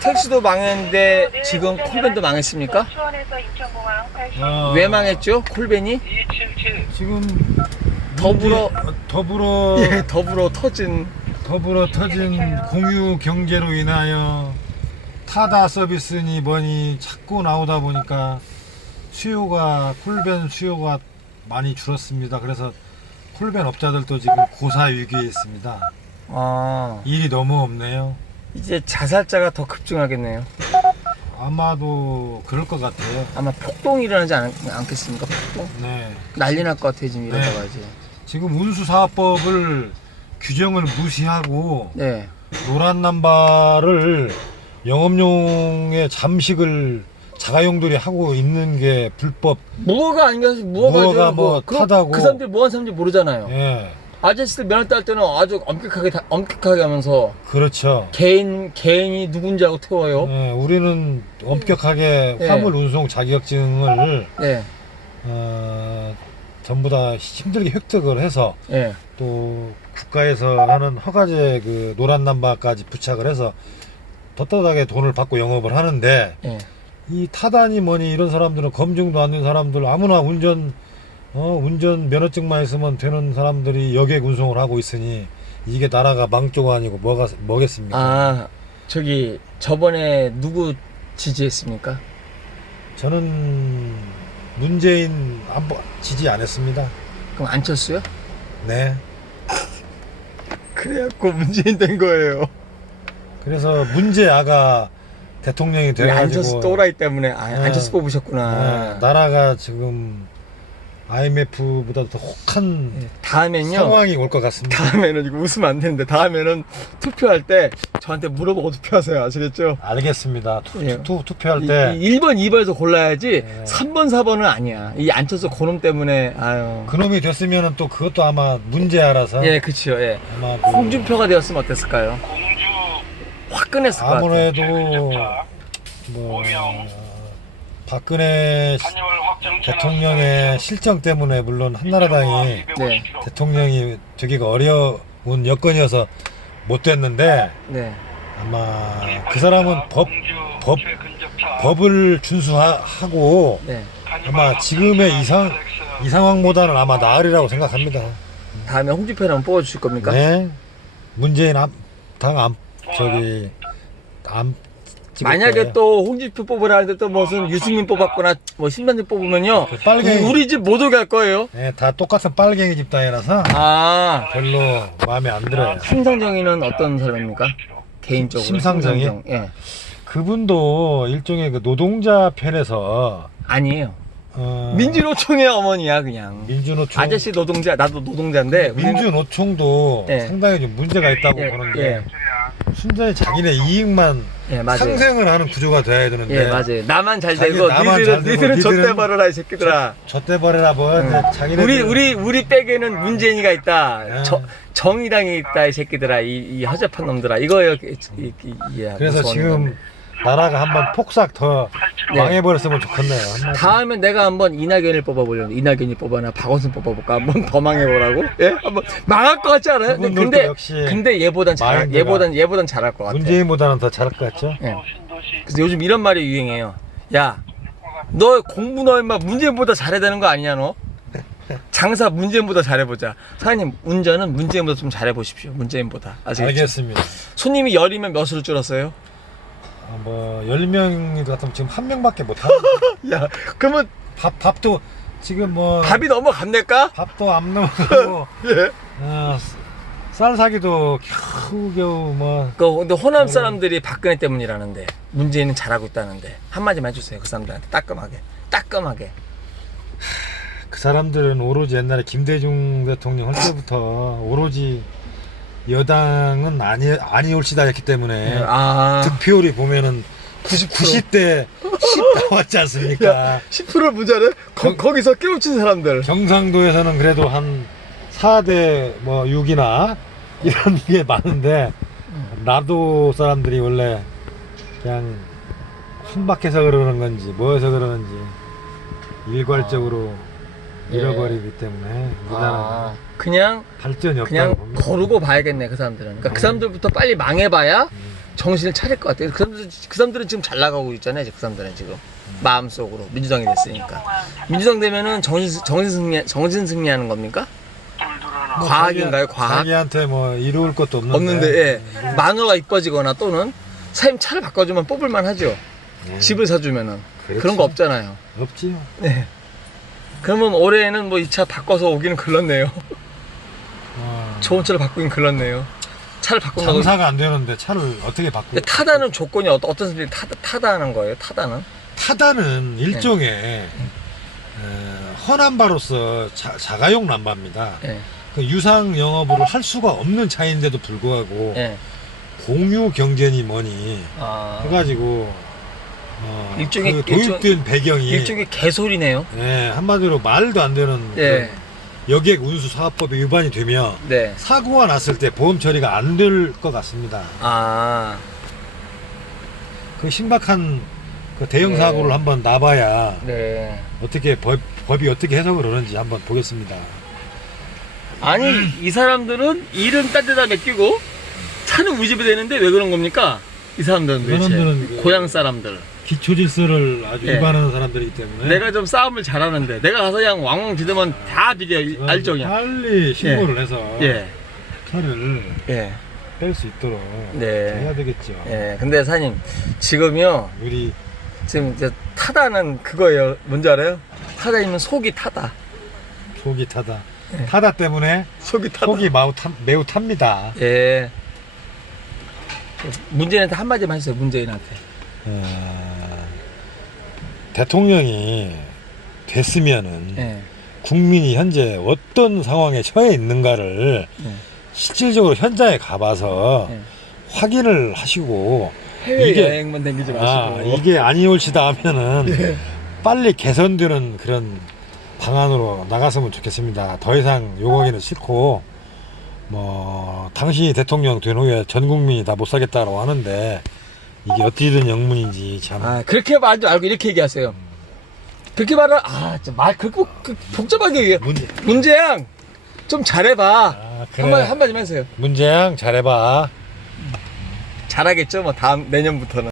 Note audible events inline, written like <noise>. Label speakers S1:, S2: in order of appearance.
S1: 택시도 망했는데 지금 콜밴도 망했습니까?
S2: 수원에서 인천공항 80.
S3: 어,
S1: 왜 망했죠? 콜밴이?
S2: 277.
S3: 지금
S1: 더불어-
S3: 문제- 더불어
S1: 예, 더불어 터진
S3: 더불어 터진 공유 경제로 인하여 타다 서비스니 뭐니 자꾸 나오다 보니까 수요가 콜밴 수요가 많이 줄었습니다. 그래서 콜밴 업자들도 지금 고사 위기에 있습니다.
S1: 아
S3: 일이 너무 없네요.
S1: 이제 자살자가 더 급증하겠네요.
S3: 아마도 그럴 것 같아요.
S1: 아마 폭동이 일어나지 않, 않겠습니까? 폭동
S3: 네.
S1: 난리 날 것 같아요 지금 이러다가
S3: 네.
S1: 이제.
S3: 지금 운수사업법을 규정을 무시하고
S1: 네.
S3: 노란 남바를 영업용의 잠식을 자가용들이 하고 있는 게 불법.
S1: 무허가 아닌가 무허가
S3: 무허가 뭐
S1: 그,
S3: 타다고.
S1: 그 사람들이 뭐 한 사람인지 모르잖아요.
S3: 예,
S1: 아저씨들 면허 딸 때는 아주 엄격하게 다- 엄격하게 하면서
S3: 그렇죠.
S1: 개인 개인이 누군지 알고 태워요.
S3: 예, 우리는 엄격하게
S1: 네.
S3: 화물 운송 자격증을
S1: 네.
S3: 어, 전부 다 힘들게 획득을 해서
S1: 네.
S3: 또 국가에서 하는 허가제 그 노란 남바까지 부착을 해서 떳떳하게 돈을 받고 영업을 하는데
S1: 네.
S3: 이 타다니 뭐니 이런 사람들은 검증도 안 된 사람들 아무나 운전 어 운전 면허증만 있으면 되는 사람들이 여객 운송을 하고 있으니 이게 나라가 망조가 아니고 뭐가 뭐겠습니까?
S1: 아 저기 저번에 누구 지지했습니까?
S3: 저는 문재인 안 보- 지지 안 했습니다.
S1: 그럼 안철수요?
S3: 네.
S1: 그래갖고 문재인 된 거예요.
S3: 그래서 문제아가 대통령이
S1: 이
S3: 돼가지고
S1: 안철수 또라이 때문에 아,
S3: 네.
S1: 안철수 뽑으셨구나.
S3: 네, 나라가 지금 IMF보다 더 혹한
S1: 네, 다음엔요.
S3: 상황이 올 것 같습니다.
S1: 다음에는 이거 웃으면 안 되는데 다음에는 투표할 때 저한테 물어보고 투표하세요. 아시겠죠?
S3: 알겠습니다. 투,
S1: 예.
S3: 투, 투표할
S1: 이, 때이 1번, 2번에서 골라야지
S3: 네.
S1: 3번, 4번은 아니야. 이 안철수 고놈 때문에 아유.
S3: 그놈이 됐으면 또 그것도 아마 문제 알아서
S1: 예, 그치요. 예.
S3: 아마 그
S1: 홍준표가 되었으면 어땠을까요?
S2: 공주
S1: 화끈했을 것 같아요.
S3: 아무래도. 뭐. 박근혜
S2: 확정
S3: 대통령의 실정 때문에 물론 한나라당이
S1: 네.
S3: 대통령이 되기가 어려운 여건이어서 못 됐는데
S1: 네.
S3: 아마 그 사람은 법 법-. 법을 준수하고
S1: 네.
S3: 아마 지금의 이상 이 상황보다는 아마 나으리라고 생각합니다.
S1: 다음에 홍준표를 한번 뽑아주실 겁니까?
S3: 네. 문재인 암, 당암 저기 암 찍을
S1: 만약에
S3: 거예요.
S1: 또 홍준표 뽑으라 하는데 또 무슨 유승민 뽑았거나 뭐 신반진 뽑으면요.
S3: 그 빨갱이.
S1: 우리 집 못 오게 할 거예요.
S3: 네, 다 똑같은 빨갱이 집단이라서
S1: 아.
S3: 별로 마음에 안 들어요.
S1: 심상정이는 어떤 사람입니까? 개인적으로.
S3: 심상정이?
S1: 심상정. 예.
S3: 그분도 일종의 그 노동자 편에서
S1: 아니에요.
S3: 어,
S1: 민주노총의 어머니야, 그냥.
S3: 민주노총
S1: 아저씨 노동자, 나도 노동자인데. 우리는-
S3: 민주노총도
S1: 예.
S3: 상당히 좀 문제가 있다고
S1: 예,
S3: 보는 게
S1: 예.
S3: 순전히 자기네 이익만
S1: 예, 맞아요.
S3: 상생을 하는 구조가 돼야 되는데
S1: 예, 맞아요. 나만 잘
S3: 자기
S1: 되고,
S3: 나만
S1: 니들은,
S3: 잘 되고,
S1: 니들은
S3: 니들은
S1: 좆대 버려라, 이 새끼들아.
S3: 저때 버려라 뭐
S1: 응.
S3: 자기네
S1: 우리, 우리, 우리 백에는 문재인이가 있다.
S3: 예.
S1: 저, 정의당이 있다, 이 새끼들아. 이, 이 허접한 놈들아. 이거요, 이, 이, 이, 이,
S3: 그래서
S1: 무서운
S3: 지금
S1: 놈들.
S3: 나라가 한번 폭삭 더
S1: 네.
S3: 망해버렸으면 좋겠네요.
S1: 다음에 내가 한번 이낙연을 뽑아보려고 이낙연이 뽑아나 박원순 뽑아볼까 한번 더 망해보라고 예 한번 망할 것 같지 않아요? 근데
S3: 그분들도
S1: 근데,
S3: 역시
S1: 근데 얘보단 잘
S3: 마인드가
S1: 얘보단 얘보단 잘할 것 같아.
S3: 문재인보다는 더 잘할 것 같죠?
S1: 예. 그래서 요즘 이런 말이 유행해요. 야, 너 공부 너 임마 문재인보다 잘해야 되는 거 아니냐 너? 장사 문재인보다 잘해보자. 사장님 운전은 문재인보다 좀 잘해보십시오. 문재인보다. 아시겠죠?
S3: 알겠습니다.
S1: 손님이 열이면 몇으로 줄었어요?
S3: 아, 뭐 10명이 같으면 지금 한 명밖에 못 하는 <laughs>
S1: 야, 그러면
S3: 밥 밥도 지금 뭐
S1: 밥이 넘어갑니까?
S3: 밥도 안 넘어가고. <laughs>
S1: 예.
S3: 어, 쌀 사기도 겨우겨우 뭐.
S1: 그 근데 호남 사람들이 박근혜 때문이라는데 문재인은 잘하고 있다는데 한마디만 해주세요 그 사람들한테 따끔하게. 따끔하게.
S3: 그 사람들은 오로지 옛날에 김대중 대통령 할 때부터 오로지 여당은 아니 아니 올시다 했기 때문에
S1: 아
S3: 득표율이 보면은 90, 90대 10 나왔지 않습니까?
S1: 10% 부자를 거, 거기서 깨우친 사람들
S3: 경상도에서는 그래도 한 4대 뭐 6이나 이런 게 많은데 나도 사람들이 원래 그냥 순박해서 그러는 건지 뭐해서 그러는지 일괄적으로
S1: 예.
S3: 잃어버리기 때문에 우리나라가
S1: 아, 그냥
S3: 발전이 없다고
S1: 그냥
S3: 봅니다.
S1: 거르고 봐야겠네 그 사람들은 그러니까 그 사람들부터 빨리 망해봐야 정신을 차릴 것 같아요. 그 사람들 그 사람들은 지금 잘 나가고 있잖아요. 그 사람들은 지금 마음속으로 민주당이 됐으니까 민주당 되면은 정신 정신 승리 정신 승리하는 겁니까? 과학인가요? 과학?
S3: 자기한테 뭐 이루을 것도 없는데.
S1: 없는데 예. 마누라가 이뻐지거나 또는 사임 차를 바꿔주면 뽑을만 하죠.
S3: 네.
S1: 집을 사주면은
S3: 그렇지.
S1: 그런 거 없잖아요.
S3: 없지.
S1: 네. 그러면 올해는 뭐 이 차 바꿔서 오기는 글렀네요.
S3: 어,
S1: 좋은 차를 바꾸긴 글렀네요. 차를 바꾼다고.
S3: 장사가 안 되는데 차를 어떻게 바꾸?
S1: 근데 타다는 조건이 어- 어떤 사람들이 타다, 타다하는 거예요? 타다는?
S3: 타다는
S1: 네.
S3: 일종의 어, 허남바로서 자, 자가용 남바입니다.
S1: 예.
S3: 그 유상 영업으로 할 수가 없는 차인데도 불구하고
S1: 예.
S3: 공유 경제니 뭐니
S1: 아.
S3: 해가지고 어,
S1: 일종의-
S3: 그 도입된 배경이
S1: 일종의 개소리네요.
S3: 예, 한마디로 말도 안 되는
S1: 예.
S3: 그런 여객 운수 사업법에 위반이 되며
S1: 네.
S3: 사고가 났을 때 보험 처리가 안 될 것 같습니다.
S1: 아.
S3: 그 신박한 그 대형
S1: 네.
S3: 사고를 한번 나봐야
S1: 네.
S3: 어떻게 법, 법이 어떻게 해석을 하는지 한번 보겠습니다.
S1: 아니, 이 사람들은 일은 딴 데다 맡기고 차는 우리 집에 되는데 왜 그런 겁니까? 이 사람들은
S3: 이
S1: 도대체.
S3: 사람들은 그-
S1: 고향 사람들.
S3: 기초 질서를 아주
S1: 예.
S3: 위반하는 사람들이기 때문에
S1: 내가 좀 싸움을 잘하는데 내가 가서 그냥 왕왕 비대면 다 알죠 그냥.
S3: 빨리 신고를 해서
S1: 예.
S3: 차를
S1: 예.
S3: 뺄 수 있도록
S1: 네.
S3: 해야 되겠죠.
S1: 예. 근데 사장님 지금요
S3: 우리
S1: 지금 이제 타다는 그거예요. 뭔지 알아요? 타다이면 속이 타다.
S3: 속이 타다.
S1: 예.
S3: 타다 때문에
S1: 속이 타다.
S3: 속이 매우, 타, 매우 탑니다.
S1: 예. 문재인한테 한마디만 해주세요. 문재인한테.
S3: 어, 대통령이 됐으면은
S1: 예.
S3: 국민이 현재 어떤 상황에 처해 있는가를
S1: 예.
S3: 실질적으로 현장에 가봐서
S1: 예.
S3: 확인을 하시고
S1: 해외
S3: 이게-
S1: 여행만 다니지 마시고.
S3: 아 이게 아니올시다 하면은
S1: 예.
S3: 빨리 개선되는 그런 방안으로 나갔으면 좋겠습니다. 더 이상 요거기는 싫고 뭐 당신이 대통령 된 후에 전 국민이 다 못 살겠다라고 하는데 이게 어떻게 된 영문인지 참
S1: 아, 그렇게 말하지 말고 이렇게 얘기하세요. 그렇게 말을, 아, 진짜 말, 그렇게 그 복잡하게 얘기해.
S3: 문제
S1: 문재양, 좀 잘해봐.
S3: 아, 그래.
S1: 한마디, 한마디만 하세요.
S3: 문재양 잘해봐.
S1: 잘하겠죠, 뭐, 다음, 내년부터는.